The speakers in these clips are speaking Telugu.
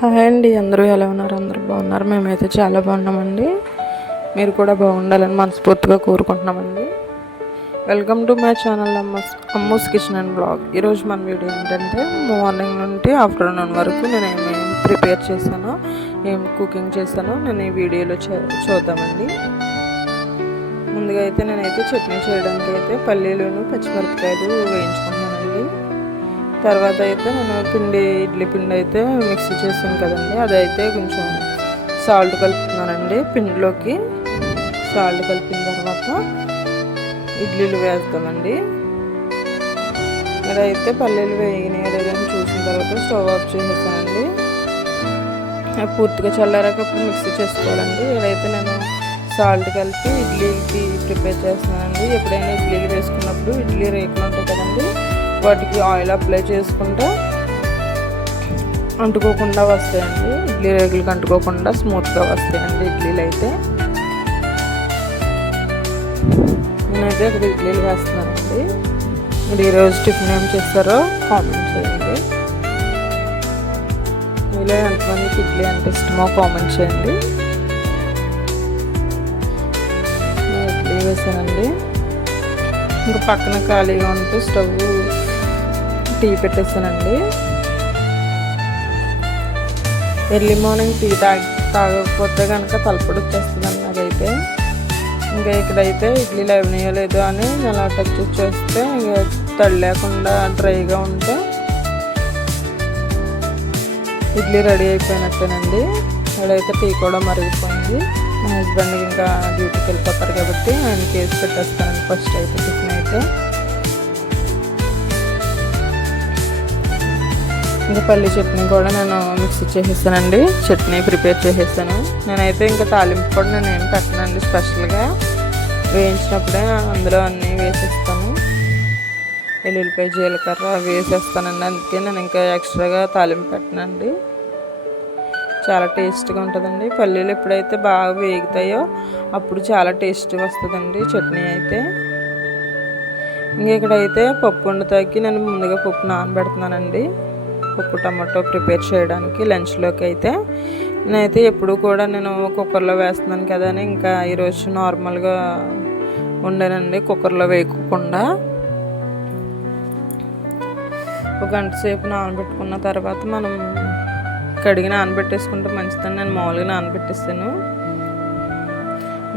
హాయ్ అండి అందరూ ఎలా ఉన్నారు? అందరూ బాగున్నారు. మేమైతే చాలా బాగున్నామండి. మీరు కూడా బాగుండాలని మనస్ఫూర్తిగా కోరుకుంటున్నామండి. Welcome to my channel Ammas Ammu's kitchen and blog ఈరోజు మన వీడియో ఏంటంటే మార్నింగ్ నుండి ఆఫ్టర్నూన్ వరకు నేను ఏమేమి ప్రిపేర్ చేశానో ఏం కుకింగ్ చేశానో నేను ఈ వీడియోలో చే చూద్దామండి. ముందుగా అయితే నేనైతే చట్నీ చేయడానికి అయితే పల్లీలను పచ్చిమిరపకాయలు వేయించుకుంటున్నానండి. తర్వాత అయితే మనం పిండి ఇడ్లీ పిండి అయితే మిక్సీ చేసాం కదండి. అదైతే కొంచెం సాల్ట్ కలుపుతున్నానండి. పిండిలోకి సాల్ట్ కలిపిన తర్వాత ఇడ్లీలు వేస్తామండి. ఇదైతే పల్లీలు వేగినాయి. లేదని చూసిన తర్వాత స్టవ్ ఆఫ్ చేసేసానండి. పూర్తిగా చల్లారాక మిక్సీ చేసుకోవాలండి. ఇదైతే నేను సాల్ట్ కలిపి ఇడ్లీకి ప్రిపేర్ చేస్తున్నానండి. ఎప్పుడైనా ఇడ్లీలు వేసుకున్నప్పుడు ఇడ్లీ రేకులు ఉంటాయి కదండి. వాటికి ఆయిల్ అప్లై చేసుకుంటే అంటుకోకుండా వస్తాయండి. ఇడ్లీ రేగులకు అంటుకోకుండా స్మూత్గా వస్తాయండి ఇడ్లీలు అయితే. నేనైతే ఇక్కడ ఇడ్లీలు వేస్తున్నానండి. మీరు ఈరోజు టిఫిన్ ఏం చేస్తారో కామెంట్ చేయండి. మీలో ఎంతమందికి ఇడ్లీ అంటే ఇష్టమో కామెంట్ చేయండి. ఇడ్లీ వేసానండి. ఇంకా పక్కన ఖాళీగా ఉంటే స్టవ్ టీ పెట్టేస్తానండి. ఎర్లీ మార్నింగ్ టీ తాగి తాగకపోతే కనుక తలపడి వచ్చేస్తుందండి నాకైతే. ఇంకా ఇక్కడైతే ఇడ్లీలు అయినాయో లేదో అని అలా టచ్ చేస్తే ఇంకా తడి లేకుండా డ్రైగా ఉంటే ఇడ్లీ రెడీ అయిపోయినట్టేనండి. ఇక్కడైతే టీ కూడా మరిగిపోయింది. మా హస్బెండ్కి ఇంకా డ్యూటీకి వెళ్ళిపోతారు కాబట్టి ఆయన కేసు పెట్టేస్తానండి ఫస్ట్ అయితే టిఫిన్ అయితే. ఇంకా పల్లి చట్నీ కూడా నేను మిక్స్ చేసేసానండి చట్నీ ప్రిపేర్ చేసేసాను నేనైతే ఇంకా తాలింపు కూడా నేను ఏం పెట్టనండి స్పెషల్గా. వేయించినప్పుడే అందులో అన్నీ వేసేస్తాను. ఎల్లుల్లిపాయ జీలకర్ర వేసేస్తానండి. అందుకే నేను ఇంకా ఎక్స్ట్రాగా తాలింపు పెట్టనండి. చాలా టేస్ట్గా ఉంటుందండి. పల్లీలు ఎప్పుడైతే బాగా వేగుతాయో అప్పుడు చాలా టేస్ట్ వస్తుందండి చట్నీ అయితే. ఇంక ఇక్కడైతే పప్పు వండుతాకి నేను ముందుగా పప్పు నానబెడుతున్నానండి. పప్పు టమాటో ప్రిపేర్ చేయడానికి లంచ్లోకి అయితే నేనైతే ఎప్పుడు కూడా నేను కుక్కర్లో వేస్తున్నాను కదా అని ఇంకా ఈరోజు నార్మల్గా ఉండేనండి కుక్కర్లో వేయకుండా. ఒక గంట సేపు నానబెట్టుకున్న తర్వాత మనం కడిగి నానబెట్టేసుకుంటే మంచిదని నేను మామూలుగా నానబెట్టేస్తాను.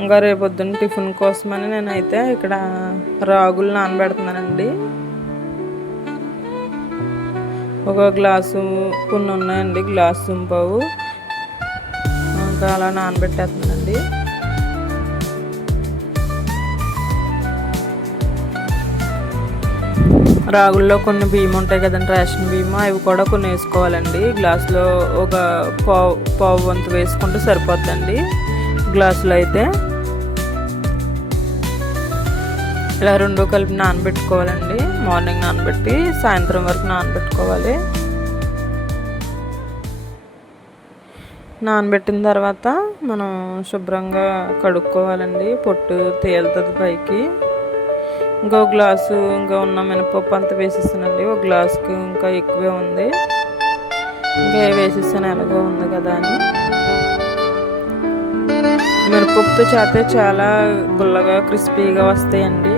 ఇంకా రేపొద్దున టిఫిన్ కోసమని నేనైతే ఇక్కడ రాగులు నానబెడుతున్నానండి. ఒక గ్లాసు కొన్ని ఉన్నాయండి గ్లాసు దుంపవు ఇంకా అలా నానబెట్టేస్తుందండి రాగుల్లో కొన్ని బియ్యం ఉంటాయి కదండి రేషన్ బియ్యం అవి కూడా కొన్ని వేసుకోవాలండి. గ్లాసులో ఒక పావు పావు వంతు వేసుకుంటే సరిపోద్దండి. గ్లాసులో అయితే ఇలా రెండు కలిపి నానబెట్టుకోవాలండి. మార్నింగ్ నానబెట్టి సాయంత్రం వరకు నానబెట్టుకోవాలి. నానబెట్టిన తర్వాత మనం శుభ్రంగా కడుక్కోవాలండి. పొట్టు తేలుతుంది పైకి. ఇంకో గ్లాసు ఇంకా ఉన్న మినపప్పు అంతా వేసేస్తానండి. ఒక గ్లాసుకి ఇంకా ఎక్కువే ఉంది. ఇంకా వేసేస్తాను ఎలాగో ఉంది కదా అని. మినపప్పుతో చేస్తే చాలా గుల్లగా క్రిస్పీగా వస్తాయండి.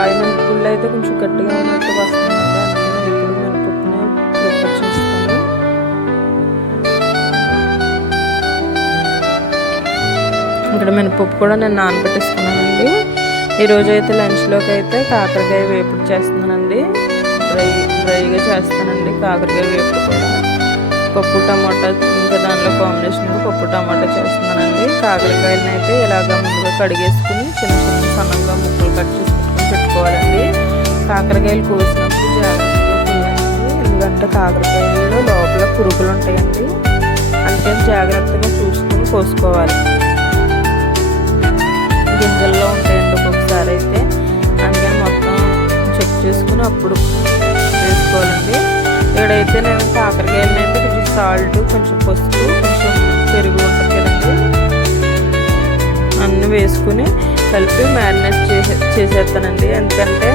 కాయ మినపగుళ్ళు అయితే కొంచెం గట్టిగా ఉన్నట్టు వస్తుంది. ఇప్పుడు మినపప్పుని చేస్తాను ఇక్కడ మినపప్పు కూడా నేను నానబెట్టేసుకున్నానండి. ఈరోజు అయితే లంచ్లోకి అయితే కాకరకాయ వేపుడు చేస్తున్నానండి. డ్రై డ్రైగా చేస్తానండి కాకరకాయ వేపుడు కూడా. పప్పు టమాటా ఇంకా దానిలో కాంబినేషన్ పప్పు టమాటా చేస్తున్నానండి. కాకరకాయలను అయితే ఇలాగ ముందుగా కడిగేసుకుని చిన్న చిన్న సన్నంగా ముక్కలు కట్ చేసుకుని పెట్టుకోవాలండి. కాకరకాయలు కోసినప్పుడు జాగ్రత్తగా తీయాలండి ఎందుకంటే కాకరకాయలలో లోపల పురుగులు ఉంటాయండి. అంటే జాగ్రత్తగా చూసుకుని కోసుకోవాలి. గింజల్లో ఉంటాయండి ఒక్కొక్కసారి అయితే. అందుకని మొత్తం చెక్ చేసుకుని అప్పుడు వేసుకోవాలండి. ఇక్కడైతే నేను కాకరకాయలు అయితే కొంచెం సాల్ట్ కొంచెం పసుపు కొంచెం పెరుగు ఉంటుంది కదండి. అన్నీ వేసుకుని కలిపి మ్యారినేట్ చేసే చేసేస్తానండి. ఎందుకంటే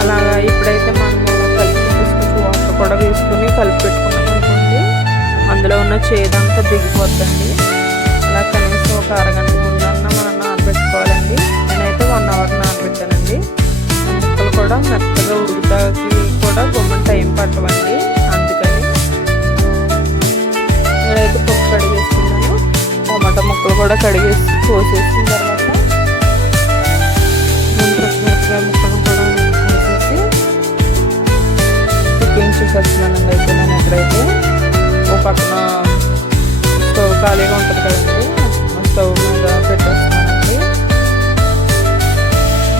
అలాగా ఇప్పుడైతే మనము కలిపి తీసుకొచ్చి వాటర్ కూడా వేసుకుని కలిపి పెట్టుకున్నాం అనుకోండి అందులో ఉన్న చేదంతా దిగిపోద్దండి. అలా కనీసం ఒక అరగంట ముందన్న మనం నానబెట్టుకోవాలండి. నేనైతే వన్ అవర్ నానబెట్టానండి. ముక్కలు కూడా మెత్తగా ఉడుకుతాకి కూడా గుమ్మ టైం పట్టవండి. అందుకని నేనైతే పప్పు కడిగేసుకున్నాను. టమాటా ముక్కలు కూడా కడిగేసి కోసేసిన తర్వాత పచ్చిమిరపకాయ ముక్కలు కూడా వేసేసి అయితే నేను ఎక్కడైతే ఓ పక్కన స్టవ్ ఖాళీగా ఉంటుంది కదండి స్టవ్ మీద పెట్టేస్తున్నానండి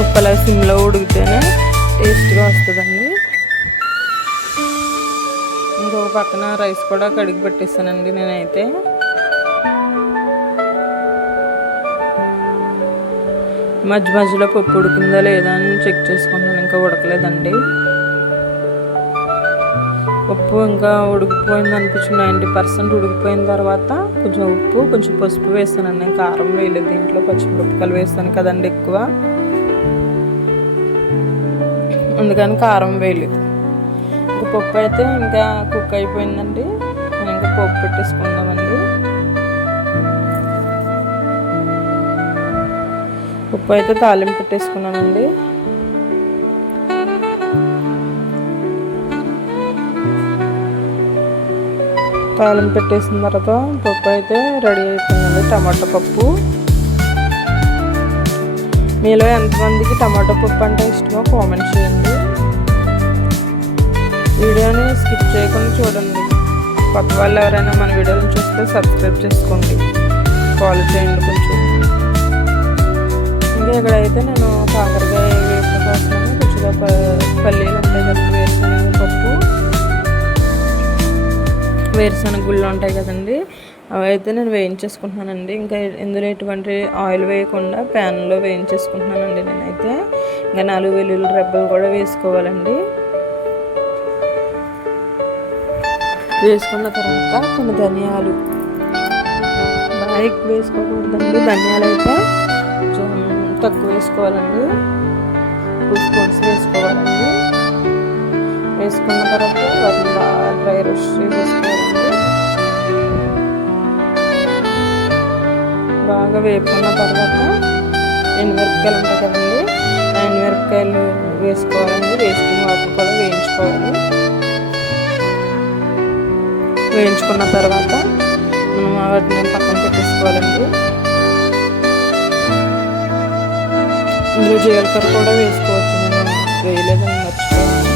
ఉప్పలా సిమ్లో ఉడికితేనే టేస్ట్గా వస్తుందండి ఇంకో పక్కన రైస్ కూడా కడిగి పెట్టేస్తానండి నేనైతే. మధ్య మధ్యలో పప్పు ఉడికిందా లేదా అని చెక్ చేసుకుంటాను ఇంకా ఉడకలేదండి. ఉప్పు ఇంకా ఉడికిపోయింది అనిపించింది నైంటీ పర్సెంట్ ఉడికిపోయిన తర్వాత కొంచెం ఉప్పు కొంచెం పసుపు వేస్తానండి. కారం వేయలేదు. దీంట్లో పచ్చిమిరపకాయలు వేస్తాను కదండి ఎక్కువ. అందుకని కారం వేయలేదు. ఇంకా పప్పు అయితే ఇంకా కుక్ అయిపోయిందండి. నేను ఇంకా పప్పు పెట్టేసుకుందాం ఉప్పు అయితే తాలింపు పెట్టేసుకున్నానండి. తాలింపు పెట్టేసిన తర్వాత పప్పు అయితే రెడీ అయిపోయిందండి టమాటా పప్పు. మీలో ఎంతమందికి టమాటా పప్పు అంటే ఇష్టమో కామెంట్ చేయండి. వీడియోని స్కిప్ చేయకుండా చూడండి. కొత్త వాళ్ళు ఎవరైనా మన వీడియోని చూస్తే సబ్స్క్రైబ్ చేసుకోండి. ఫాలో చేయండి కొంచెం. వేరుశనగ గుళ్ళు ఉంటాయి కదండి అవి అయితే నేను వేయించేసుకుంటున్నానండి. ఇంకా ఇందులో ఎటువంటి ఆయిల్ వేయకుండా ప్యాన్లో వేయించేసుకుంటున్నానండి నేనైతే. ఇంకా నాలుగు వెల్లుల్లి రెబ్బలు కూడా వేసుకోవాలండి. వేసుకున్న తర్వాత కొన్ని ధనియాలు. బాగా ఎక్కువ వేసుకోకూడదండి ధనియాలు అయితే కొంచెం తక్కువ వేసుకోవాలండి. టూ స్పూన్స్ వేసుకోవాలండి. వేసుకున్న తర్వాత డ్రై రోస్ట్ వేసుకోవాలి బాగా వేపుకున్న తర్వాత ఎండుమిరపకాయలు ఉంటాయి కదండి ఆ ఎండుమిరపకాయలు వేసుకోవాలండి వేసుకుని వాటిని కూడా వేయించుకోవాలి. వేయించుకున్న తర్వాత మనం వాటిని పక్కన పెట్టేసుకోవాలండి. ఇందులో జీలకర్ర కూడా వేసుకోవచ్చు నేను వేయలేదని మర్చిపోయాను.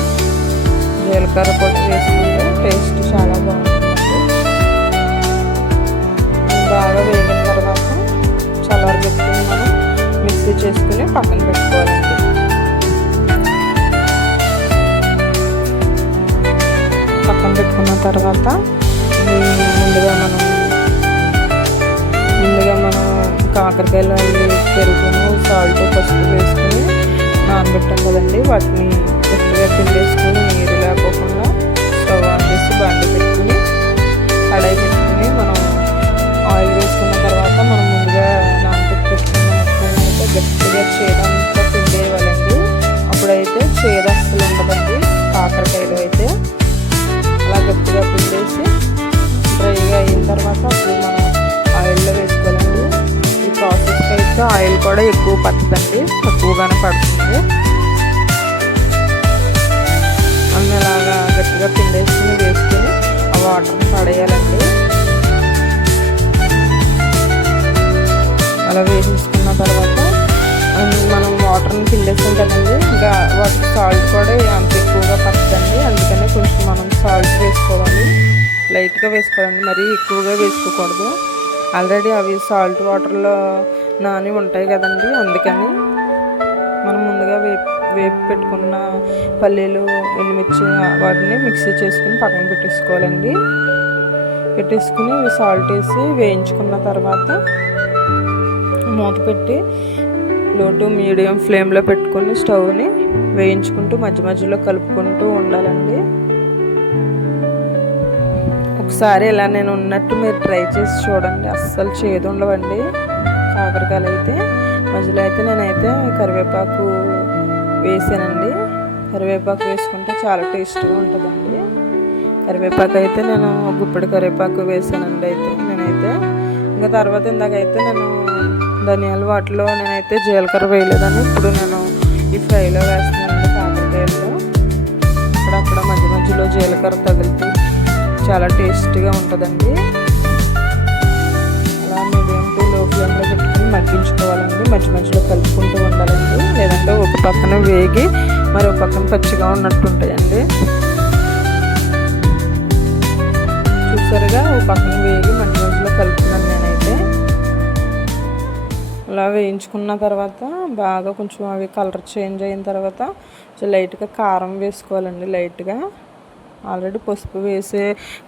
జీలకర్ర కూడా వేసుకుని పక్కన పెట్టుకోవాలండి పక్కన పెట్టుకున్న తర్వాత ముందుగా మనం ముందుగా మనం కాకరకాయలు అవి పెరుగును సాల్ట్ పసుపు వేసుకుని నానబెట్టాం కదండి. వాటిని గట్టిగా పిండేసుకుని నీరు లేకోకుండా స్టవ్ ఆన్ చేసి బండి పెట్టుకుని కడాయి పెట్టుకుని మనం ఆయిల్ వేసుకున్న తర్వాత మనం ముందుగా గట్టిగా చేయడంతో పిండేయాలండి అప్పుడైతే చేదు అస్సలు ఉండదండి. కాకరకాయలు అయితే అలా గట్టిగా పిండేసి డ్రైగా అయిన తర్వాత అప్పుడు మనం ఆయిల్లో వేసుకోవాలండి. ఈ ప్రాసెస్కి అయితే ఆయిల్ కూడా ఎక్కువ పడుతుందండి తక్కువగానే పడుతుంది. అన్నీ అలాగా గట్టిగా పిండేసుకుని వేసుకుని ఆ వాటర్ని పడేయాలండి. అలా వేసేసుకున్న తర్వాత మనం వాటర్ని పిండేస్తాం కదండి. ఇంకా వాటి సాల్ట్ కూడా అంత ఎక్కువగా పడుతుందండి అందుకనే కొంచెం మనం సాల్ట్ వేసుకోవాలి. లైట్గా వేసుకోవాలండి. మరీ ఎక్కువగా వేసుకోకూడదు. ఆల్రెడీ అవి సాల్ట్ వాటర్లో నాని ఉంటాయి కదండి. అందుకని మనం ముందుగా వేపు వేపు పెట్టుకున్న పల్లీలు ఎండుమిర్చి వాటిని మిక్సీ చేసుకుని పక్కన పెట్టేసుకోవాలండి. పెట్టేసుకుని సాల్ట్ వేసి వేయించుకున్న తర్వాత మూత పెట్టి లో టు మీడియం ఫ్లేమ్లో పెట్టుకొని స్టవ్ని వేయించుకుంటూ మధ్య మధ్యలో కలుపుకుంటూ ఉండాలండి. ఒకసారి ఇలా నేను ఉన్నట్టు మీరు ట్రై చేసి చూడండి. అస్సలు చేదు ఉండవండి కాకరకాయలు అయితే. మధ్యలో అయితే నేనైతే కరివేపాకు వేసానండి. కరివేపాకు వేసుకుంటే చాలా టేస్ట్గా ఉంటుందండి. కరివేపాకు అయితే నేను ఒక గుప్పెడు కరివేపాకు వేసానండి అయితే నేనైతే. ఇంకా తర్వాత ఇందాకైతే నేను ధనియాలు వాటిలో నేనైతే జీలకర్ర వేయలేదని ఇప్పుడు నేను ఈ ఫ్రైలో వేస్తున్నాను కాకరకాయల్లో అక్కడక్కడ మధ్య మధ్యలో జీలకర్ర తగులుతూ చాలా టేస్టీగా ఉంటుందండి. అలా మీడియం టు లో ఫ్లేమ్లో పెట్టుకుని మగ్గించుకోవాలండి. మధ్య మధ్యలో కలుపుకుంటూ ఉండాలండి. లేదంటే ఒక పక్కన వేగి మరి ఒక పక్కన పచ్చిగా ఉన్నట్టు ఉంటాయండి చూసారుగా ఒక పక్కన వేగి మధ్య మధ్యలో కలుపుతున్నాను అలా వేయించుకున్న తర్వాత బాగా కొంచెం అవి కలర్ చేంజ్ అయిన తర్వాత కొంచెం లైట్గా కారం వేసుకోవాలండి లైట్గా. ఆల్రెడీ పసుపు వేసి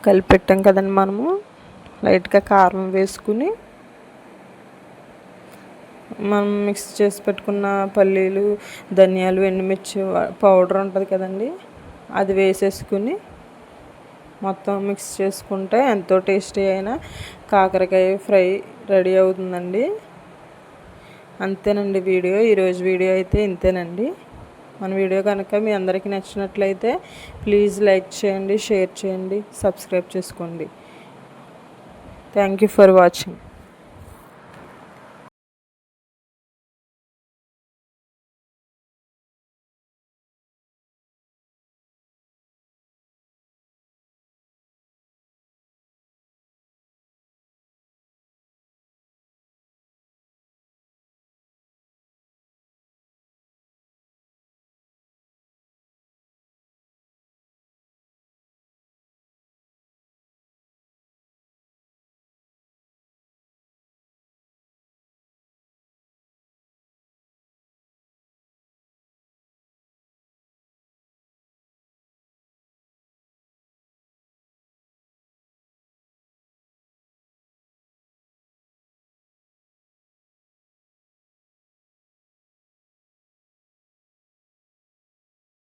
కలిపెట్టాం కదండి మనము. లైట్గా కారం వేసుకుని మనం మిక్స్ చేసి పెట్టుకున్న పల్లీలు ధనియాలు ఎండుమిర్చి పౌడర్ ఉంటుంది కదండి అది వేసేసుకుని మొత్తం మిక్స్ చేసుకుంటే ఎంతో టేస్టీ అయిన కాకరకాయ ఫ్రై రెడీ అవుతుందండి. అంతేనండి వీడియో. ఈరోజు వీడియో అయితే ఇంతేనండి. మన వీడియో కనుక మీ అందరికీ నచ్చినట్లయితే ప్లీజ్ లైక్ చేయండి షేర్ చేయండి సబ్స్క్రైబ్ చేసుకోండి. Thank you for watching.